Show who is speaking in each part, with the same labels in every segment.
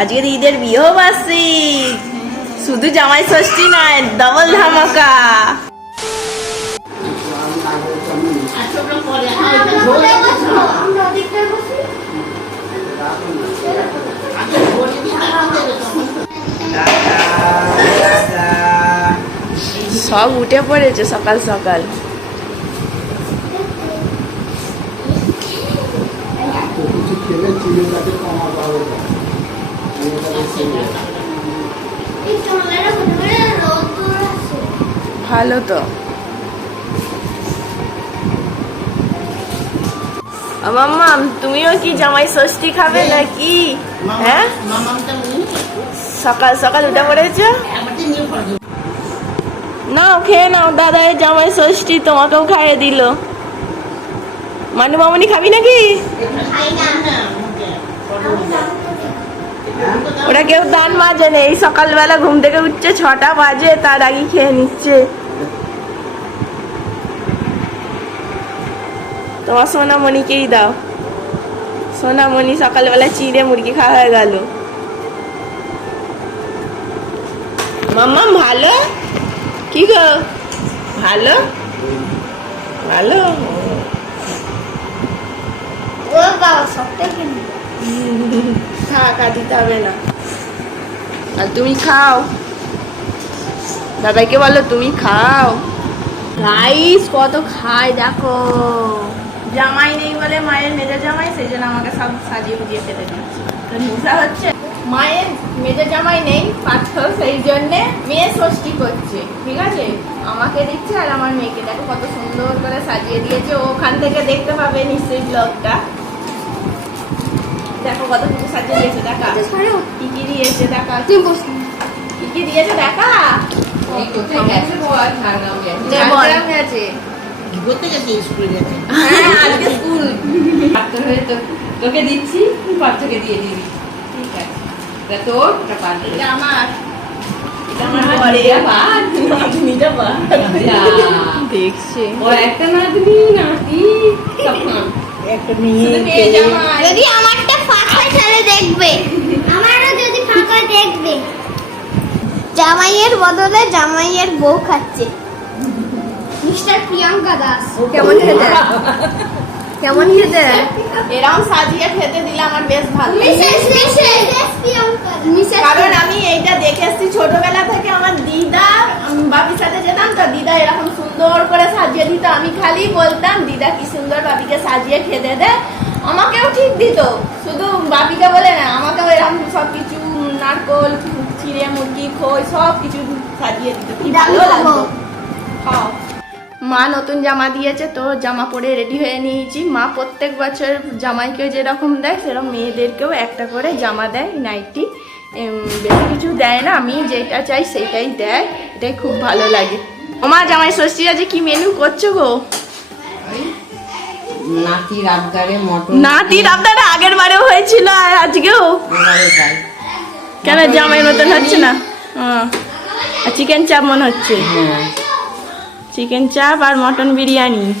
Speaker 1: আজকে ঈদের বিয়েও শুধু জামাই ষষ্ঠী নয় ডবল ধামাকা। সব উঠে পড়েছে সকাল সকাল।
Speaker 2: খেলে চিনিটাকে কমাতে হবে তো।
Speaker 1: ভালো তো। মাম্মাম তুমিও কি জামাই ষষ্ঠী খাবে নাকি? হ্যাঁ? সকাল সকাল উঠে পড়েছো? নাও খেয়ে নাও। দাদা জামাই ষষ্ঠী তোমাকেও খাইয়ে দিল। মানু মামনি খাবি নাকি? ওরা কেউ দান মাজে নেই সকালবেলা ঘুম থেকে উঠছে, ছটা বাজে, তার আগে খেয়ে নিচ্ছে। তোমার সোনামণিকেই দাও। সোনামণি সকালবেলা চিড়ে মুরগি খাওয়া হয়ে গেল। মাম্মা ভালো? কি গো? ভালো? ভালো? আর তুমি খাও। দাদাকে বলো, তুমি খাও। কত খায়, দেখো। জামাই নেই বলে মায়ের মেজে জামাই, সেই জন্য আমাকে সব সাজিয়ে খেতে দিচ্ছে হচ্ছে মায়ের মেজে জামাই নেই, পার্থ, সেই জন্যে মেয়ে ষষ্ঠী করছে। ঠিক আছে? আমাকে দিচ্ছে আর আমার মেয়েকে। দেখো কত সুন্দর করে সাজিয়ে দিয়েছে। ওখান থেকে দেখতে পাবে নিশ্চয়ই ব্লগটা দিয়েছে দেখা। কি কি দিয়েছে দেখা। কি কি দিয়েছে দেখা? নে বল। হ্যাঁ আজকে স্কুল।
Speaker 3: তোকে দিচ্ছি বাচ্চাকে দিয়ে দিবি। ঠিক আছে। তা তোর
Speaker 1: এটা আমার। এটা আমার
Speaker 3: আমার।
Speaker 1: দেখছে।
Speaker 3: ও একটা নাতনি নাতি।
Speaker 2: একটা মেয়ে
Speaker 4: যদি তাহলে দেখবে। আমারও যদি ফাঁকা দেখবে। জামাইয়ের বদলে জামাইয়ের বউ খাচ্ছে। মিস্টার প্রিয়াঙ্কা দাস।
Speaker 1: ও কেমন খেতে? কেমন খেতে? এরকম সাজিয়ে খেতে দিলে আমার বেশ ভালো।
Speaker 4: মিসেস মিসেস প্রিয়াঙ্কা মিসেস
Speaker 1: কারণ আমি এইটা দেখে এসেছি ছোটবেলা থেকে আমার দিদা বাপির সাথে যেতাম তো দিদা এরকম সুন্দর করে সাজিয়ে দিত। আমি খালি বলতাম দিদা কি সুন্দর বাপিকে সাজিয়ে খেতে দে। আমাকেও ঠিক দিত। শুধু বাপিকে বলে না আমাকেও এরকম সব কিছু নারকল চিড়ে মুরগি খই সব কিছু সাজিয়ে দিত। কি ভালো লাগতো। খাও। মা নতুন জামা দিয়েছে তো জামা পরে রেডি হয়ে নিয়েছি। মা প্রত্যেক বছর জামাইকে যেরকম দেয় সেরকম মেয়েদেরকেও একটা করে জামা দেয় নাইটি। বেশি কিছু দেয় না আমি যেটা চাই সেটাই দেয়। এটাই খুব ভালো লাগে। ওমা জামাই ষষ্ঠী আজকে কি মেনু করছ গো?
Speaker 3: নাতির আবদারে মটন
Speaker 1: নাতির আপনার আগের বারেও হয়েছিল আর আজকেও? কেন জামাই মতন হচ্ছে না। আর চিকেন চাপ মনে হচ্ছে।
Speaker 3: হ্যাঁ।
Speaker 1: চিকেন চাপ আর মটন বিরিয়ানি।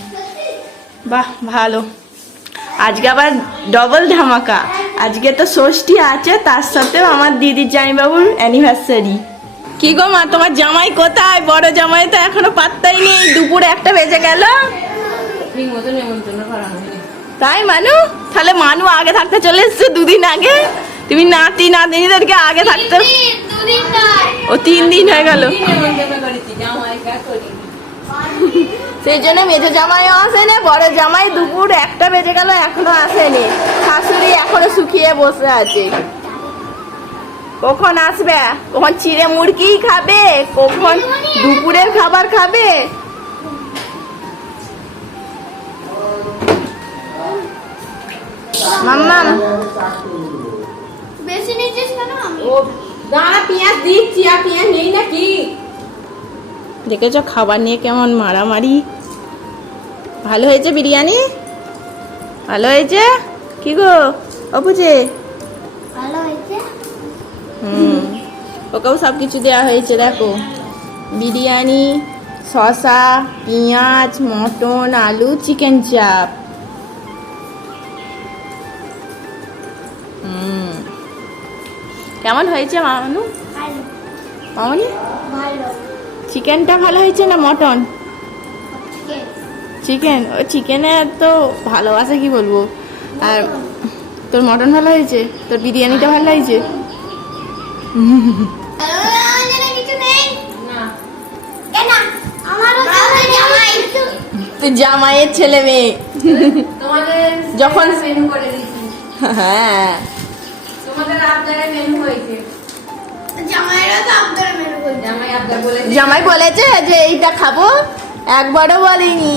Speaker 1: বাহ ভালো। আজকে আবার ডবল ধামাকা। আজকে তো ষষ্ঠী আছে তার সাথেও আমার দিদির জামাইবাবুর অ্যানিভার্সারি কি গো মা তোমার জামাই কোথায়? বড় জামাই তো এখনও পাত্তাই নেই। দুপুরে একটা বেজে গেল। তাই মানু? তাহলে মানু আগে থাকতে চলে এসছে দুদিন আগে। তুমি নাতি নাতিনিদেরকে আগে থাকতে ও, তিন দিন হয়ে গেল। সেই জন্য মেজো জামাইও আসেনি, বড় জামাই দুপুর একটা বেজে গেল, এখনও আসেনি। শাশুড়ি এখনও শুকিয়ে বসে আছে। কখন আসবে? কখন চিড়ে মুরগি খাবে? কখন দুপুরের খাবার খাবে? মাম্মাম।
Speaker 4: বেশি নিয়েছিস কেন আমি?
Speaker 3: ও দাঁড়া পেঁয়াজ দিচ্ছি আর পেঁয়াজ নেই নাকি?
Speaker 1: দেখেছ খাবার নিয়ে কেমন মারামারি? ভালো হয়েছে বিরিয়ানি? ভালো হয়েছে? কি গো অপুজে?
Speaker 4: ভালো হয়েছে?
Speaker 1: হুম ওকেও সব কিছু দেওয়া হয়েছে দেখো। বিরিয়ানি শসা পেঁয়াজ মটন আলু চিকেন চাপ। কেমন হয়েছে মানু
Speaker 4: ভালো।
Speaker 1: মামনি? চিকেনটা ভালো হয়েছে না মটন? চিকেন। ও চিকেনে তো ভালোবাসে কি বলব? আর তোর মটন ভালো হয়েছে? তোর বিরিয়ানিটা ভালো হয়েছে? তুই জামাইয়ের ছেলে মেয়ে। যখন- হ্যাঁ।
Speaker 3: আবদারে মেনু হয়েছে।
Speaker 4: মেনু
Speaker 3: জামাই আবদার বলে
Speaker 1: জামাই বলেছে যে এইটা খাব একবারও বলেনি।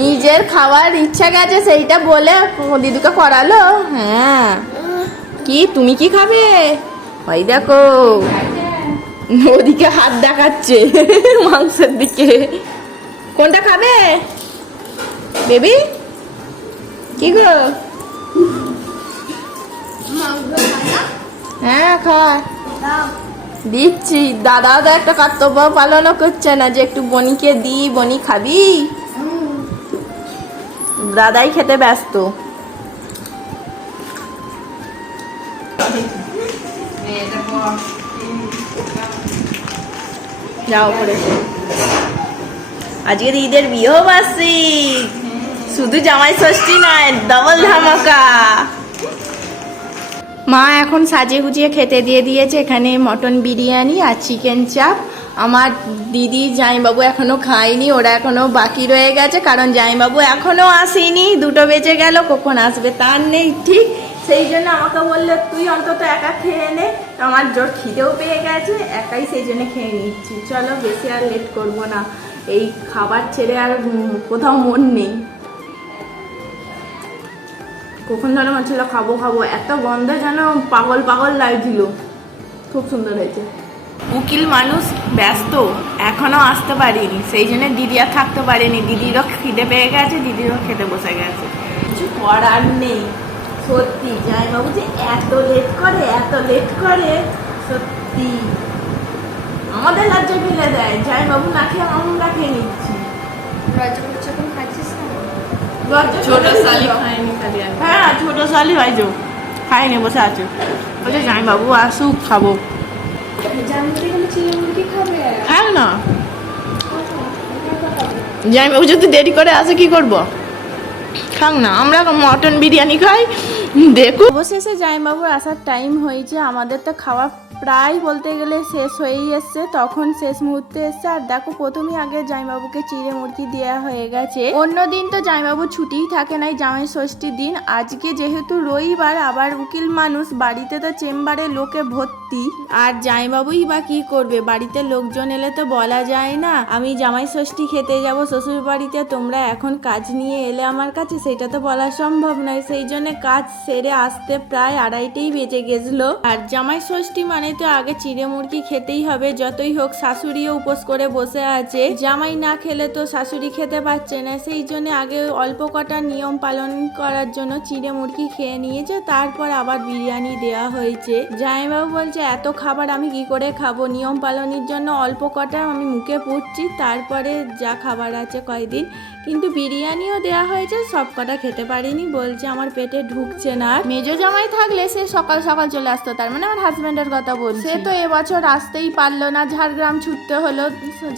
Speaker 1: নিজের খাওয়ার ইচ্ছা গেছে সেইটা বলে দিদুকে করালো। হ্যাঁ। কি তুমি কি খাবে? ওই দেখো। ওদিকে হাত দেখাচ্ছে মাংসের দিকে। কোনটা খাবে? বেবি? কি গো? হ্যাঁ খা
Speaker 4: দাও
Speaker 1: দিচ্ছি। দাদা তো একটা কর্তব্য করছে না যে একটু বনিকে দি বনি খাবি। দাদাই খেতে ব্যস্ত। যাও আজকে ঈদের বিয়েও বার্ষিক শুধু জামাই ষষ্ঠী নয় ডবল ধামাকা। মা এখন সাজিয়ে গুজিয়ে খেতে দিয়ে দিয়েছে এখানে মটন বিরিয়ানি আর চিকেন চাপ। আমার দিদি জামাইবাবু এখনও খায়নি, ওরা এখনও বাকি রয়ে গেছে, কারণ জামাইবাবু এখনও আসেনি। দুটো বেজে গেল, কখন আসবে তার নেই ঠিক। সেই জন্য আমাকে বলল, তুই অন্তত একা খেয়ে নে, আমার জোর খিদেও পেয়ে গেছে, একাই সেই জন্য খেয়ে নিচ্ছি। চলো, বেশি আর লেট করব না। এই খাবার ছেড়ে আর কোথাও মন নেই। কখন ধরে মনে ছিল খাব খাব। এত গন্ধে যেন পাগল পাগল লাগছিল। খুব সুন্দর হয়েছে। উকিল মানুষ ব্যস্ত, এখনও আসতে পারিনি। সেই জন্য দিদি আর থাকতে পারেনি। দিদিরও খিদে পেয়ে গেছে, দিদিরও খেতে বসে গেছে। কিছু করার নেই। সত্যি যাই বাবু যে এত লেট করে, এত লেট করে, সত্যি। আমাদের লজ্জা ফেলে দেয়। যাই বাবু না খেয়ে আমরা খেয়ে নিচ্ছি।
Speaker 3: ছোট শালি খায়নি খালি
Speaker 1: হ্যাঁ ছোট শালি হয়েছে খাইনি বসে আছে। বলছে যাই বাবু আসুক খাব। খাও না। যাই বাবু যদি দেরি করে আসে কি করব? খাও না আমরা মটন বিরিয়ানি খাই। দেখো। অবশেষে জামাইবাবুর আসার টাইম হয়েছে। আমাদের তো খাওয়া প্রায় বলতে গেলে শেষ হয়েই এসছে। তখন শেষ মুহূর্তে এসছে। আর দেখো, প্রথমেই আগে জামাইবাবুকে চিড়ে মুরগি দেওয়া হয়ে গেছে। অন্য দিন তো জামাইবাবু ছুটিই থাকে নাই জামাই ষষ্ঠীর দিন। আজকে যেহেতু রবিবার, আবার উকিল মানুষ, বাড়িতে তো চেম্বারে লোকে ভর্তি। আর জামাইবাবুই বা কি করবে? বাড়িতে লোকজন এলে তো বলা যায় না। আমি জামাই ষষ্ঠী খেতে যাব শ্বশুর বাড়িতে তোমরা এখন কাজ নিয়ে এলে আমার কাছে, সেটা তো বলা সম্ভব নয়। সেই জন্য কাজ সেরে আসতে প্রায় আড়াইটেই বেজে গেছিল। আর জামাই ষষ্ঠী মানে তো আগে চিড়ে মুরগি খেতেই হবে, যতই হোক শাশুড়িও উপোস করে বসে আছে। জামাই না খেলে তো শাশুড়ি খেতে পারছে না, সেই জন্য আগে অল্প কটা নিয়ম পালন করার জন্য চিড়ে মুরগি খেয়ে নিয়েছে, তারপর আবার বিরিয়ানি দেওয়া হয়েছে। জামাইবাবু বলছে, এত খাবার আমি কি করে খাব? নিয়ম পালনের জন্য অল্প কটা আমি মুখে পুড়ছি তারপরে যা খাবার আছে কয়দিন কিন্তু বিরিয়ানিও দেওয়া হয়েছে, সব কটা খেতে পারিনি। বলছে, আমার পেটে ঢুকছে না। মেজো জামাই থাকলে সে সকাল সকাল চলে আসতো, তার মানে আমার হাজব্যান্ডের কথা বলছে। তো এবছর আসতেই পারল না, ঝাড়গ্রাম ছুটতে হলো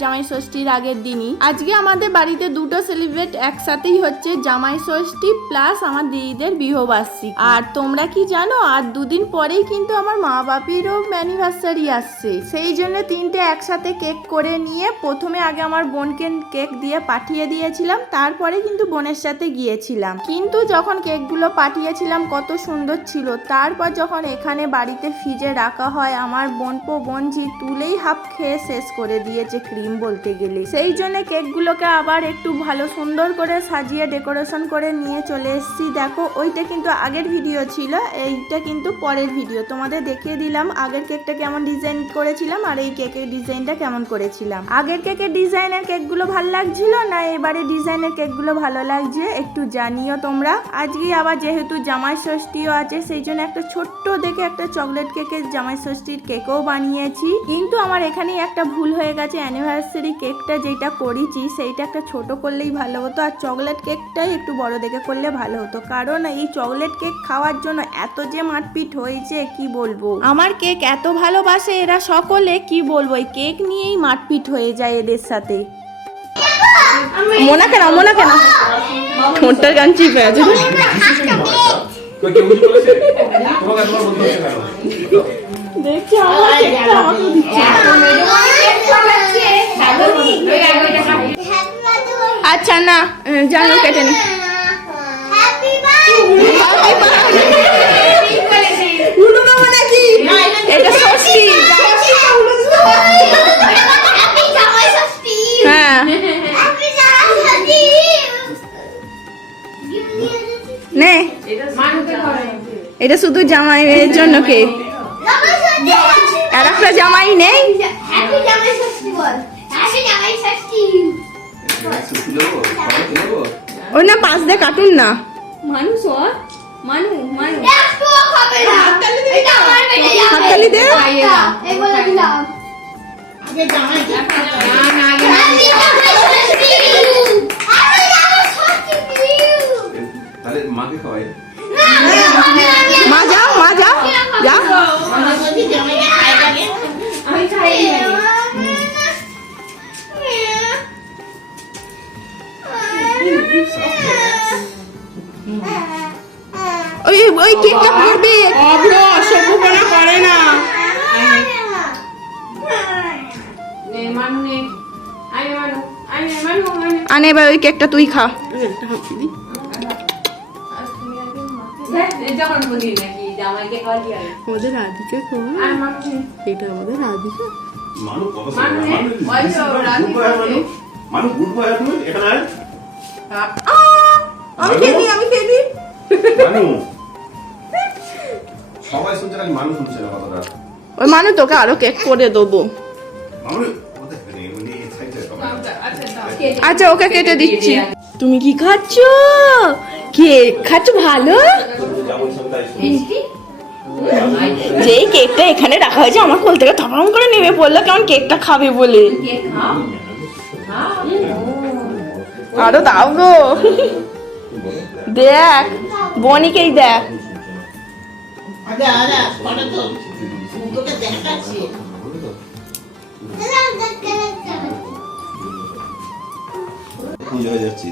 Speaker 1: জামাই ষষ্ঠীর আগের দিনই। আজকে আমাদের বাড়িতে দুটো সেলিব্রেট একসাথেই হচ্ছে, জামাই ষষ্ঠী প্লাস আমার দিদিদের বিহবার্ষিক। আর তোমরা কি জানো, আর দুদিন পরেই কিন্তু আমার মা বাপিরও অ্যানিভার্সারি আসছে। সেই জন্য তিনটে একসাথে কেক করে নিয়ে প্রথমে আগে আমার বোনকে কেক দিয়ে পাঠিয়ে দিয়েছিলাম। তারপরে কিন্তু বোনের সাথে গিয়েছিলাম। কিন্তু যখন কেকগুলো পাঠিয়েছিলাম, কত সুন্দর ছিল। তারপর যখন এখানে বাড়িতে ফ্রিজে রাখা হয়, আমার বোন পো বোনজি তুলেই হাফ খেয়ে শেষ করে দিয়েছে ক্রিম বলতে গেলে। সেই জন্য কেকগুলোকে আবার একটু ভালো সুন্দর করে সাজিয়ে ডেকোরেশন করে নিয়ে চলে এসেছি। দেখো, ওইটা কিন্তু আগের ভিডিও ছিল, এইটা কিন্তু পরের ভিডিও। তোমাদের দেখিয়ে দিলাম আগের কেকটা কেমন ডিজাইন করেছিলাম আর এই কেকের ডিজাইনটা কেমন করেছিলাম। আগের কেকের ডিজাইনের কেকগুলো ভালো লাগছিল না? এবারে ডিজাইন ডিজাইনের কেকগুলো ভালো লাগছে, একটু জানিও তোমরা। আজকে আবার যেহেতু জামাই ষষ্ঠীও আছে, সেই জন্য একটা ছোট্ট দেখে একটা চকলেট কেকের জামাই ষষ্ঠীর কেকও বানিয়েছি। কিন্তু আমার এখানেই একটা ভুল হয়ে গেছে, অ্যানিভার্সারি কেকটা যেটা করেছি, সেইটা একটা ছোট করলেই ভালো হতো, আর চকলেট কেকটাই একটু বড় দেখে করলে ভালো হতো। কারণ এই চকলেট কেক খাওয়ার জন্য এত যে মারপিট হয়েছে, কি বলব? আমার কেক এত ভালোবাসে এরা সকলে, কি বলব? এই কেক নিয়েই মারপিট হয়ে যায় এদের সাথে। মোনা কেন মোনা কেন? ঠোঁটটার গান চিপে আছে দেখছি আচ্ছা না জানো কেটে নি।
Speaker 4: হ্যাপি বার্থডে
Speaker 1: উলু দেবো নাকি এটা ষষ্ঠী। নে। এটা শুধু জামাইয়ের জন্য
Speaker 4: জামাই
Speaker 1: আর একটা জামাই নেই? ওই না পাশ দিয়ে কাটুন না।
Speaker 3: মানুষ ওর মানু মানু
Speaker 1: হাততালি দে।
Speaker 4: এই বলে দিলাম জামাই।
Speaker 5: মাকে খাওয়াই।
Speaker 1: মা যাও মা যাও যাও ওই ওই কেকটা পড়বে অভ্র করে না।
Speaker 3: নে মানু নে। আই মানু আই মানু মানু।
Speaker 1: আনে এবার ওই কেকটা তুই খা। আমাদের রাধিকা কোন
Speaker 3: মানু
Speaker 1: এটা আমাদের রাধিকা।
Speaker 5: মানু
Speaker 3: মানু ওই
Speaker 5: মানু মানু গুড বয় তুমি এখানে আয়।
Speaker 1: আমি খেয়ে দিই আমি খেয়ে দিই
Speaker 5: সবাই শুনছে খালি মানু শুনছে না কথাটা?
Speaker 1: ওই মানু তোকে আরও কেক করে দেবো।
Speaker 5: সাইডে সবাই।
Speaker 1: আচ্ছা ওকে কেটে দিচ্ছি। তুমি কি খাচ্ছ? কেক খাচ্ছ ভালো। যেই কেকটা এখানে রাখা হয়েছে আমার কোল থেকে থম করে নেমে পড়ল কেমন কেকটা খাবে বলে? আরও দাও গো। দেখ বনিকেই দেখ।
Speaker 5: পুজো হয়ে যাচ্ছিস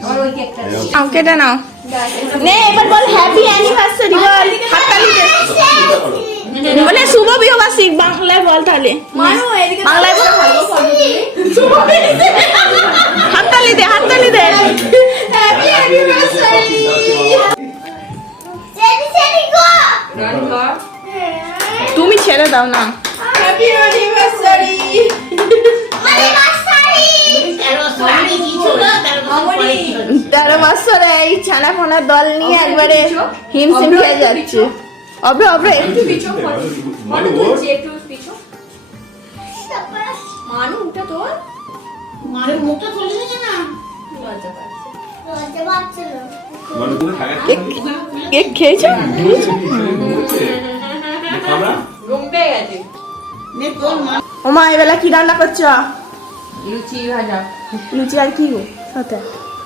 Speaker 1: নাও কেটে নাও। নে এবার বল হ্যাপি অ্যানিভার্সারি বল। হাততালি দে। মানে শুভ বাংলায় বল তাহলে। বাংলায় বল। হাততালি দে হাততালি দে।
Speaker 5: হ্যাপি অ্যানিভার্সারি
Speaker 1: তুমি ছেড়ে দাও না।
Speaker 4: হ্যাপি অ্যানিভার্সারি মানে বাসারি
Speaker 1: তেরো এই ছানা ফোনা দল নিয়ে একবারে হিমশিম খেয়ে যাচ্ছে। অবে অবে
Speaker 3: একটু পিছো
Speaker 5: মানু
Speaker 3: একটু পিছো মানু উঠে তোর?
Speaker 5: মানু
Speaker 1: কেক খেয়েছো?
Speaker 5: আমরা।
Speaker 3: ঘুম
Speaker 1: ওমা এবেলা কি রান্না করছ?
Speaker 3: লুচি ভাজা।
Speaker 1: লুচি আর কি গো? সাথে।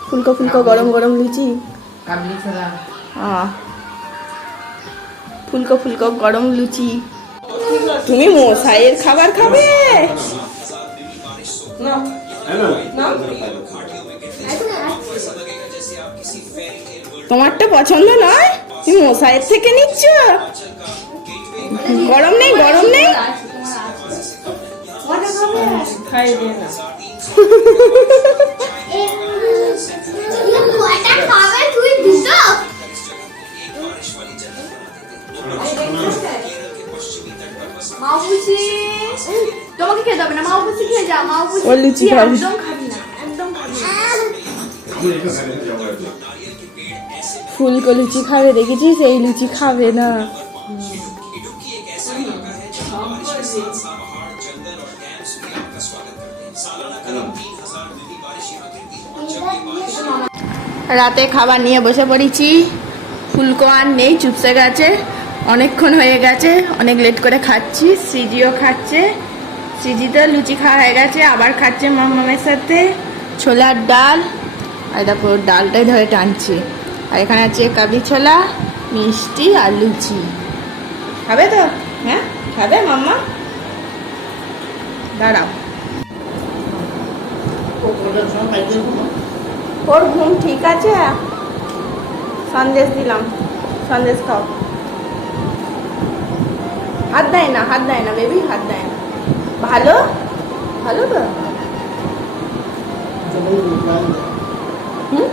Speaker 1: ফুলকো ফুলকো গরম গরম লুচি। ফুলকো ফুলকো গরম লুচি। তুমি মশাইয়ের খাবার খাবে? তোমারটা পছন্দ নয়? তুমি মশাইয়ের থেকে নিচ্ছ? গরম নেই গরম নেই?
Speaker 4: কটা
Speaker 1: তোমাকে না খেয়ে যা
Speaker 6: ও লুচি খাবে।
Speaker 1: একদম খাবি না একদম খাবি
Speaker 6: ফুলকো লুচি খাবে দেখেছিস? এই লুচি খাবে না।
Speaker 1: রাতে খাবার নিয়ে বসে পড়েছি। ফুলকো আর নেই, চুপসে গেছে। অনেকক্ষণ হয়ে গেছে, অনেক লেট করে খাচ্ছি। সিজিও খাচ্ছে। সিজি তো লুচি খাওয়া হয়ে গেছে, আবার খাচ্ছে মামামের সাথে। ছোলার ডাল। আর তারপর ডালটাই ধরে টানছি। আর এখানে আছে কাবলি ছোলা, মিষ্টি আর লুচি। খাবে তো? হ্যাঁ? খাবে মাম্মা? দাঁড়াও। ওর ঘুম ঠিক আছে? সন্দেশ দিলাম। সন্দেশ খাও। হাত দেয় না হাত দেয় না বেবি হাত দেয় না। ভালো? ভালো তো? হুম?